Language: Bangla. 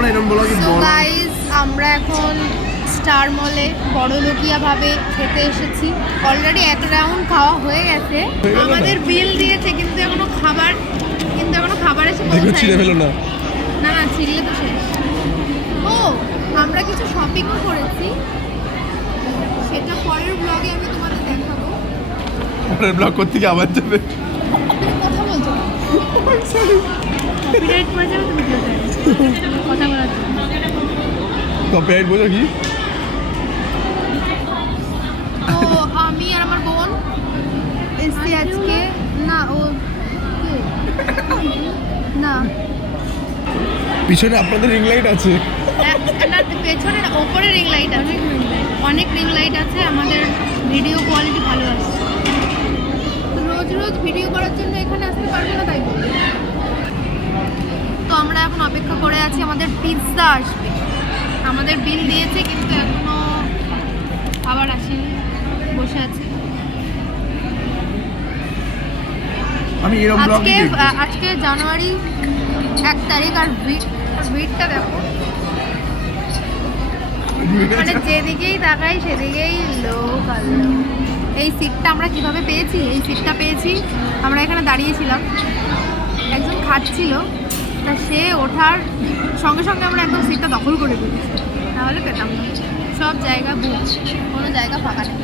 আমরা এরকম ব্লগে গাইস আমরা এখন স্টার মলে বড়লোকিয়া ভাবে খেতে এসেছি। অলরেডি এক রাউন্ড খাওয়া হয়ে গেছে, আমাদের বিল দিয়েছে কিন্তু এখনো খাবার এসে পৌঁছায়নি। না না ছিড়লে তো শেষ। ও আমরা কিছু শপিংও করেছি, সেটা পরের ব্লগে আমি তোমাদের দেখাবো। পরের ব্লগ করতে গিয়ে আবার যাবে কথা বলছো কপিরাইট পড়ে যাবে তো ভিডিওতে কথা বলার জন্য। কপিরাইট বলো কি? তো আমি আর আমার বোন এসছি আজকে। না ও না পিছনে আপনাদের রিং লাইট আছে? না পেছনে না, ওপরে রিং লাইট আছে, অনেক রিং লাইট আছে। আমাদের ভিডিও কোয়ালিটি ভালো আছে, রোজ রোজ ভিডিও করার জন্য এখানে আসতে পারবো না, তাই বলি। তো আমরা এখন অপেক্ষা করে আছি, আমাদের পিৎজা আসবে। আমাদের বিল দিয়েছে কিন্তু এখনো খাবার আসেনি, বসে আছি। আমি এরকম ব্লগ আজকে জানুয়ারি 1 তারিখ, আর ভিড়টা দেখো, মানে যেদিকেই তাকাই সেদিকেই লোক আর লোক। এই সিটটা আমরা কিভাবে পেয়েছি? এই সিটটা পেয়েছি, আমরা এখানে দাঁড়িয়েছিলাম, একজন খাচ্ছিল, তা সে ওঠার সঙ্গে সঙ্গে আমরা একদম সিটটা দখল করে দিয়েছি, নাহলে পেতাম না। সব জায়গা বুক, কোনো জায়গা ফাঁকা নেই।